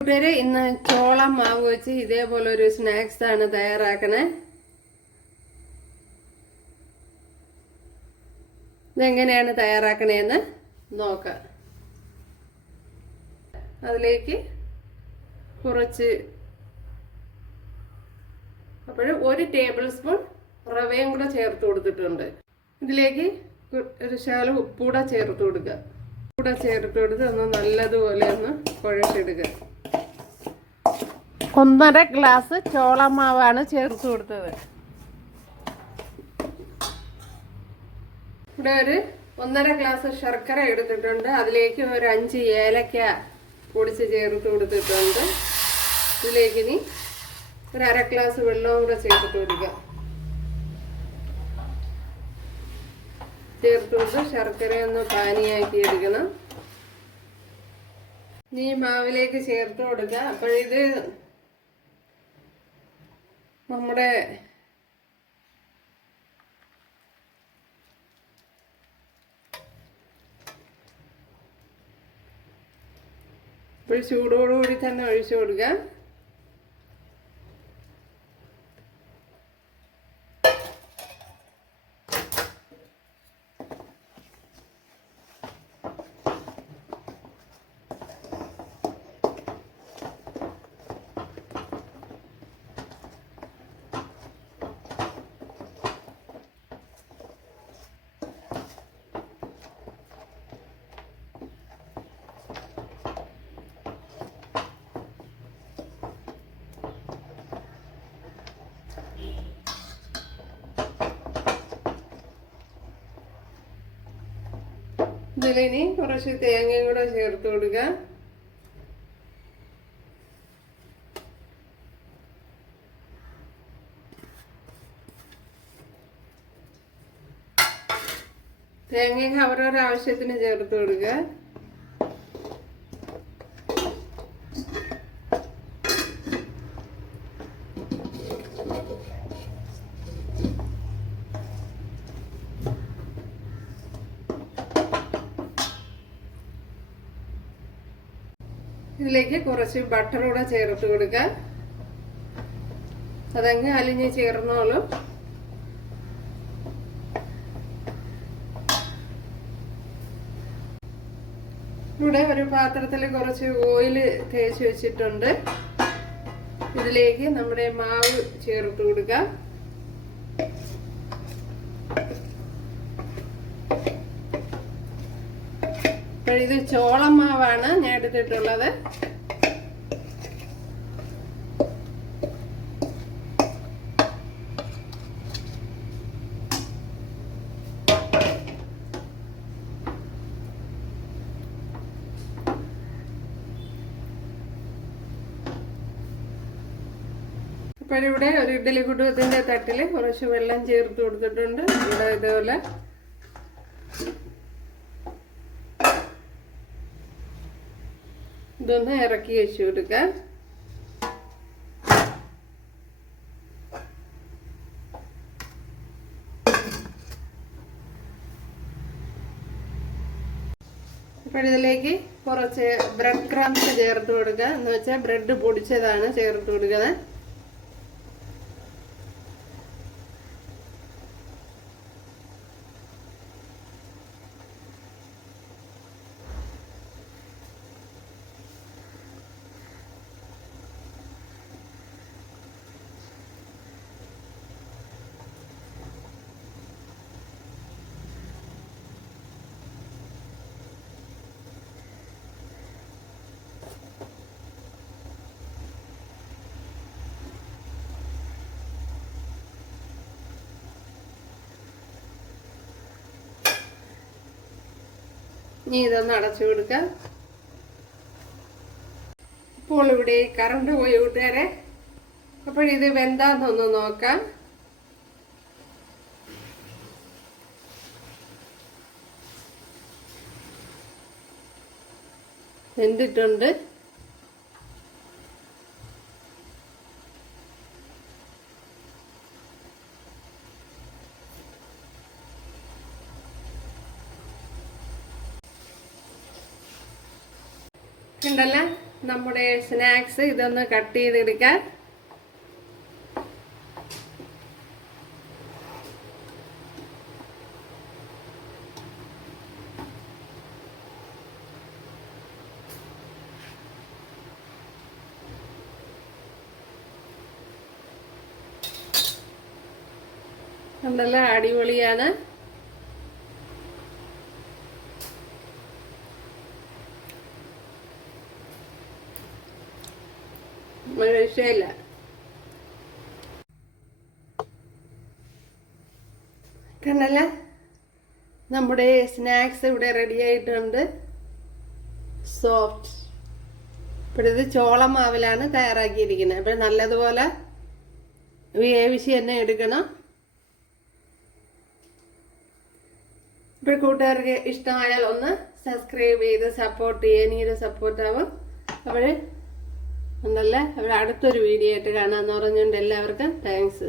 കൂട്ടുകാരെ, ഇന്ന് ചോളം മാവ് വെച്ച് ഇതേപോലെ ഒരു സ്നാക്സ് ആണ് തയ്യാറാക്കണേ. ഇതെങ്ങനെയാണ് തയ്യാറാക്കണേന്ന് നോക്കാം. അതിലേക്ക് കുറച്ച് 1 ടേബിൾ സ്പൂൺ റവയും കൂടെ ചേർത്ത് കൊടുത്തിട്ടുണ്ട്. ഇതിലേക്ക് ഒരു ശകലം ഉപ്പൂടെ ചേർത്ത് കൊടുക്കുക. ഉപ്പൂടെ ചേർത്ത് കൊടുത്ത് ഒന്ന് നല്ലതുപോലെ ഒന്ന് കുഴച്ചെടുക്കുക. 1.5 ഗ്ലാസ് ചോളമാവാണ് ചേർത്ത് കൊടുത്തത്. ഇവിടെ ഒരു 1.5 ഗ്ലാസ് ശർക്കര എടുത്തിട്ടുണ്ട്. അതിലേക്ക് ഒരു 5 ഏലക്ക പൊടിച്ച് ചേർത്ത് കൊടുത്തിട്ടുണ്ട്. ഇതിലേക്ക് ഇനി ഒരു 1/2 ഗ്ലാസ് വെള്ളവും കൂടെ ചേർത്ത് കൊടുക്കുക. ചേർത്ത് കൊടുത്ത് ശർക്കരയൊന്ന് പാനിയാക്കി എടുക്കണം. ഇനി മാവിലേക്ക് ചേർത്ത് കൊടുക്കുക. അപ്പോഴിത് നമ്മുടെ ഇപ്പോൾ ചൂടോടുകൂടി തന്നെ ഒഴിച്ചു കൊടുക്കുക. ഇതിലിനി കുറച്ച് തേങ്ങയും കൂടെ ചേർത്ത് കൊടുക്കുക. തേങ്ങയൊക്കെ അവരവരുടെ ആവശ്യത്തിന് ചേർത്ത് കൊടുക്കുക. ഇതിലേക്ക് കുറച്ച് ബട്ടർ കൂടെ ചേർത്ത് കൊടുക്കുക. അതങ്ങ് അലിഞ്ഞ് ചേർന്നോളും. ഇവിടെ ഒരു പാത്രത്തിൽ കുറച്ച് ഓയിൽ തേച്ച് വെച്ചിട്ടുണ്ട്. ഇതിലേക്ക് നമ്മുടെ മാവ് ചേർത്ത് കൊടുക്കുക. ഇത് ചോളം മാവാണ് ഞാൻ എടുത്തിട്ടുള്ളത്. ഇവിടെ ഒരു ഇഡ്ഡലി കുടുംബത്തിന്റെ തട്ടില് കുറച്ച് വെള്ളം ചേർത്ത് കൊടുത്തിട്ടുണ്ട്. ഇവിടെ ഇതുപോലെ ഇതൊന്ന് ഇറക്കി വെച്ച് കൊടുക്കുക. അപ്പോൾ ഇതിലേക്ക് കുറച്ച് ബ്രെഡ് ക്രംസ് ചേർത്ത് കൊടുക്കുക. എന്ന് വെച്ചാൽ ബ്രെഡ് പൊടിച്ചതാണ് ചേർത്ത് കൊടുക്കുന്നത്. ഇനി ഇതൊന്ന് അടച്ചു കൊടുക്കാം. ഇപ്പോൾ ഇവിടെ കറണ്ട് പോയി കൂട്ടുകാരെ. അപ്പോൾ ഇത് വെന്താന്നൊന്ന് നോക്കാം. വെന്തിട്ടുണ്ട്. ഉണ്ടല്ലോ. നമ്മുടെ സ്നാക്സ് ഇതൊന്ന് കട്ട് ചെയ്തെടുക്കാൻ. നല്ല അടിപൊളിയാണ്. രക്ഷയില്ല. കണ്ടല്ല, നമ്മുടെ സ്നാക്സ് ഇവിടെ റെഡി ആയിട്ടുണ്ട്. സോഫ്റ്റ്. ഇപ്പോൾ ഇത് ചോളം മാവിലാണ് തയ്യാറാക്കിയിരിക്കുന്നത്. അപ്പോൾ നല്ലതുപോലെ വേവിച്ച് തന്നെ എടുക്കണം. ഇപ്പോൾ കൂട്ടുകാർക്ക് ഇഷ്ടമായാൽ ഒന്ന് സബ്സ്ക്രൈബ് ചെയ്ത് സപ്പോർട്ട് ചെയ്യാൻ. എനിക്കൊരു സപ്പോർട്ടാവും. അപ്പോൾ അടുത്തൊരു വീഡിയോ ആയിട്ട് കാണാമെന്ന് പറഞ്ഞുകൊണ്ട് എല്ലാവർക്കും താങ്ക്സ്.